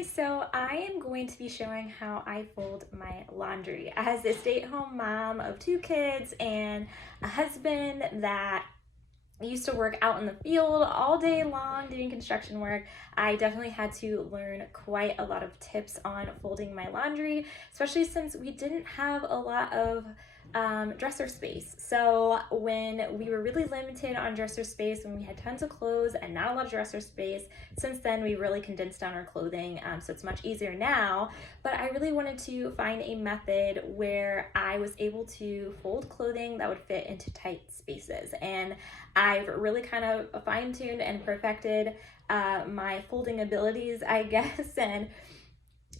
guys, so I am going to be showing how I fold my laundry. As a stay-at-home mom of 2 kids and a husband that used to work out in the field all day long doing construction work, I definitely had to learn quite a lot of tips on folding my laundry, especially since we didn't have a lot of dresser space. So when we were really limited on dresser space, when we had tons of clothes and not a lot of dresser space, since then we really condensed down our clothing, so it's much easier now. But I really wanted to find a method where I was able to fold clothing that would fit into tight spaces. And I've really kind of fine-tuned and perfected my folding abilities, I guess, and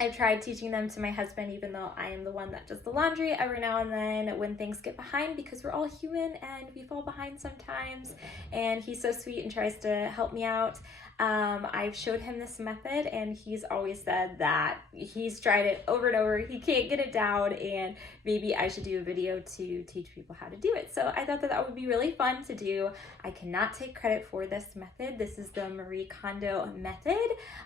I've tried teaching them to my husband, even though I am the one that does the laundry every now and then when things get behind, because we're all human and we fall behind sometimes. And he's so sweet and tries to help me out. I've showed him this method and he's always said that he's tried it over and over. He can't get it down and maybe I should do a video to teach people how to do it. So I thought that that would be really fun to do. I cannot take credit for this method. This is the Marie Kondo method.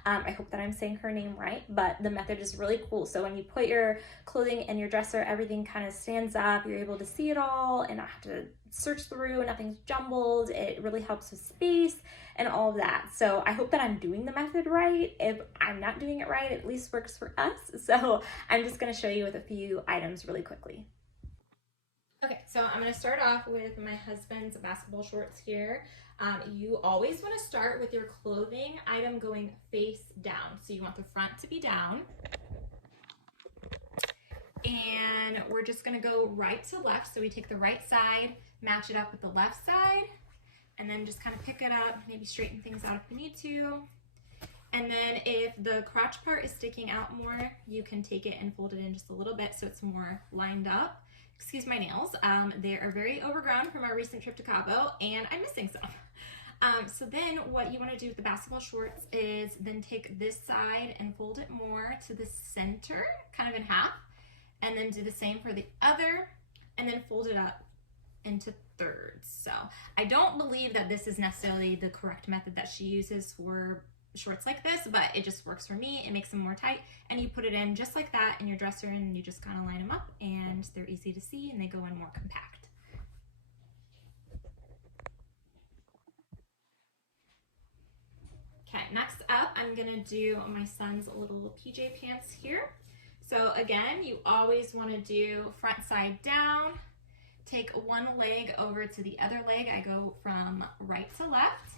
I hope that I'm saying her name right, but the method is really cool. So when you put your clothing in your dresser, everything kind of stands up. You're able to see it all and not have to search through, nothing's jumbled. It really helps with space and all of that. So I hope that I'm doing the method right. If I'm not doing it right, it at least works for us. So I'm just gonna show you with a few items really quickly. Okay, so I'm gonna start off with my husband's basketball shorts here. You always wanna start with your clothing item going face down. So you want the front to be down. And we're just gonna go right to left. So we take the right side, match it up with the left side, and then just kind of pick it up, maybe straighten things out if we need to. And then if the crotch part is sticking out more, you can take it and fold it in just a little bit so it's more lined up. Excuse my nails. They are very overgrown from our recent trip to Cabo and I'm missing some. So then what you want to do with the basketball shorts is then take this side and fold it more to the center, kind of in half, and then do the same for the other, and then fold it up into thirds. So I don't believe that this is necessarily the correct method that she uses for shorts like this, but it just works for me. It makes them more tight, and you put it in just like that in your dresser and you just kind of line them up and they're easy to see and they go in more compact. Okay, next up I'm gonna do my son's little PJ pants here. So again, you always want to do front side down, take one leg over to the other leg. I go from right to left,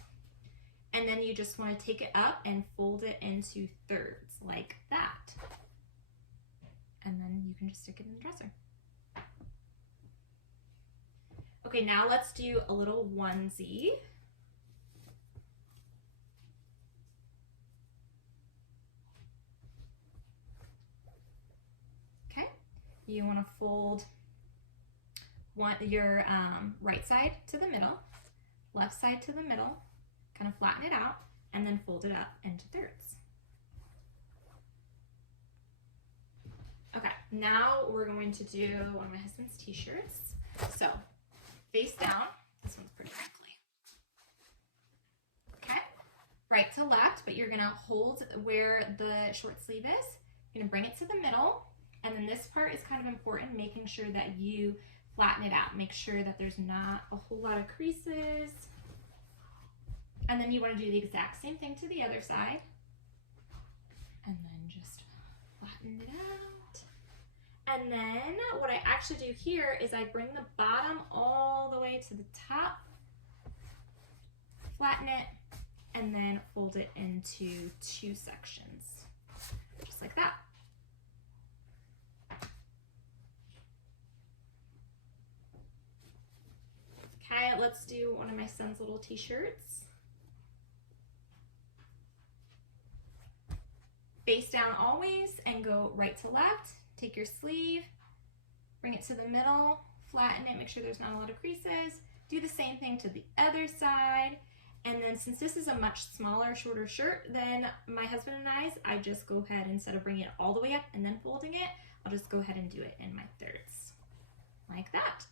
and then you just want to take it up and fold it into thirds like that. And then you can just stick it in the dresser. Okay, now let's do a little onesie. You want to fold your right side to the middle, left side to the middle, kind of flatten it out, and then fold it up into thirds. Okay, now we're going to do one of my husband's t-shirts. So, face down. This one's pretty wrinkly. Okay, right to left, but you're gonna hold where the short sleeve is. You're gonna bring it to the middle. And then this part is kind of important, making sure that you flatten it out. Make sure that there's not a whole lot of creases. And then you want to do the exact same thing to the other side. And then just flatten it out. And then what I actually do here is I bring the bottom all the way to the top, flatten it, and then fold it into 2 sections, just like that. Okay, let's do one of my son's little t-shirts. Face down always and go right to left. Take your sleeve, bring it to the middle, flatten it, make sure there's not a lot of creases. Do the same thing to the other side. And then since this is a much smaller, shorter shirt than my husband and I's, I just go ahead, instead of bringing it all the way up and then folding it, I'll just go ahead and do it in my thirds, like that.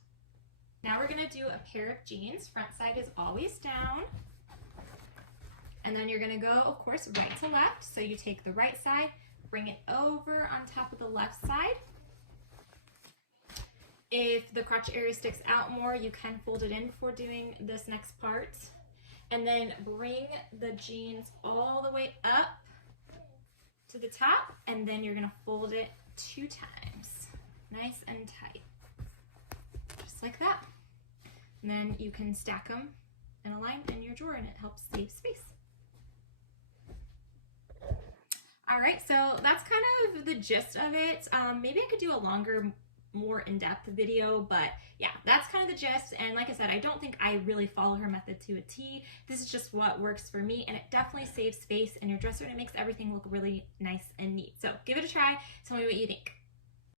Now we're gonna do a pair of jeans. Front side is always down. And then you're gonna go, of course, right to left. So you take the right side, bring it over on top of the left side. If the crotch area sticks out more, you can fold it in before doing this next part. And then bring the jeans all the way up to the top, and then you're gonna fold it 2 times, nice and tight, just like that. And then you can stack them in a line in your drawer, and it helps save space. All right, so that's kind of the gist of it. Maybe I could do a longer, more in-depth video, but yeah, that's kind of the gist. And like I said, I don't think I really follow her method to a T. This is just what works for me, and it definitely saves space in your dresser, and it makes everything look really nice and neat. So give it a try. Tell me what you think.